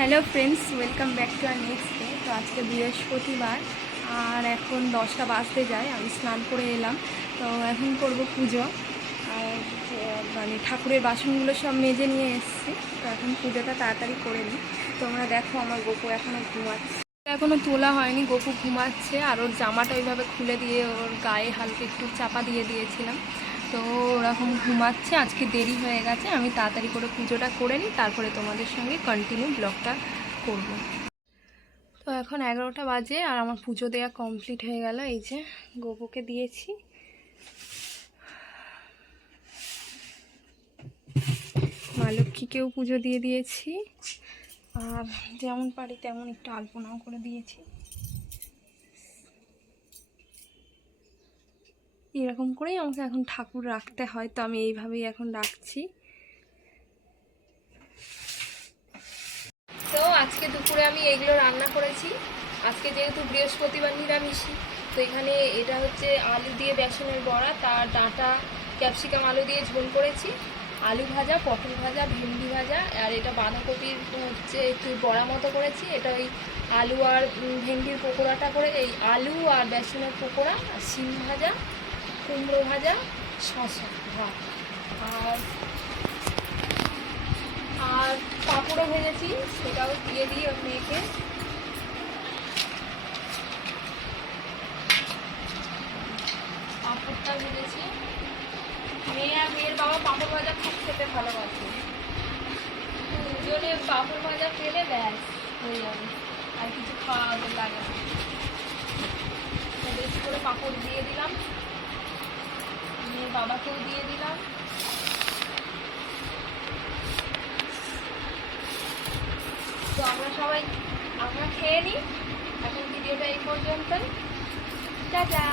Hello friends, welcome back to our next day. তো আজকে বৃহস্পতিবার আর এখন 10টা বাজতে যায়। আমি স্নান করে এলাম, তো এখন করব পুজো। আর মানে ঠাকুরের বাসনগুলো সব মেজে নিয়ে এসেছি, তো এখন পুজোটা তাড়াতাড়ি করে নিই। তোমরা দেখো, আমার গোপু এখনও ঘুমাচ্ছে, এখনও তোলা হয়নি। গোপু ঘুমাচ্ছে, আর ওর জামাটা ওইভাবে খুলে দিয়ে ওর গায়ে হালকা একটু চাপা দিয়ে দিয়েছিলাম, তো ওরকম ঘুমাচ্ছে। আজকে দেরি হয়ে গেছে, আমি তাড়াতাড়ি করে পুজোটা করে নিই, তারপরে তোমাদের সঙ্গে কন্টিনিউ ব্লগটা করব। তো এখন 11টা বাজে আর আমার পুজো দেওয়া কমপ্লিট হয়ে গেল। এই যে গোপুকে দিয়েছি, মা লক্ষ্মীকেও পুজো দিয়ে দিয়েছি, আর যেমন পারি তেমন একটু আলপনাও করে দিয়েছি। এরকম করেই আমাকে এখন ঠাকুর রাখতে হয়, তো আমি এইভাবেই এখন রাখছি। তো আজকে দুপুরে আমি এইগুলো রান্না করেছি। আজকে যেহেতু বৃহস্পতিবার নিরামিষই, তো এখানে এটা হচ্ছে আলু দিয়ে বেসনের বড়া, তার ডাঁটা ক্যাপসিকাম আলু দিয়ে ঝোল করেছি, আলু ভাজা, পটল ভাজা, ভেন্ডি ভাজা, আর এটা বাঁধাকপির হচ্ছে একটু বড়া মতো করেছি। এটা ওই আলু আর ভেন্ডির পকোড়াটা করে, এই আলু আর বেসনের পকোড়া, আর শিম ভাজা, কুমড়ো ভাজা, শসা ভাত, আর আর পাঁপড়ও ভেজেছি, সেটাও দিয়ে দিই ওর মেয়েকে। পাঁপড়টা ভেজেছি, মেয়ে আর মেয়ের বাবা পাঁপড় ভাজা খুব খেতে ভালোবাসে, দুজনে পাঁপড় ভাজা খেলে ব্যাস হয়ে যাবে, আর কিছু খাওয়া ওদের লাগে না। বেশি করে পাঁপড় দিয়ে দিলাম, মেয়ের বাবাকেও দিয়ে দিলাম। তো আমরা খেয়ে নিই। এখন ভিডিওটা এই পর্যন্তই, টাটা।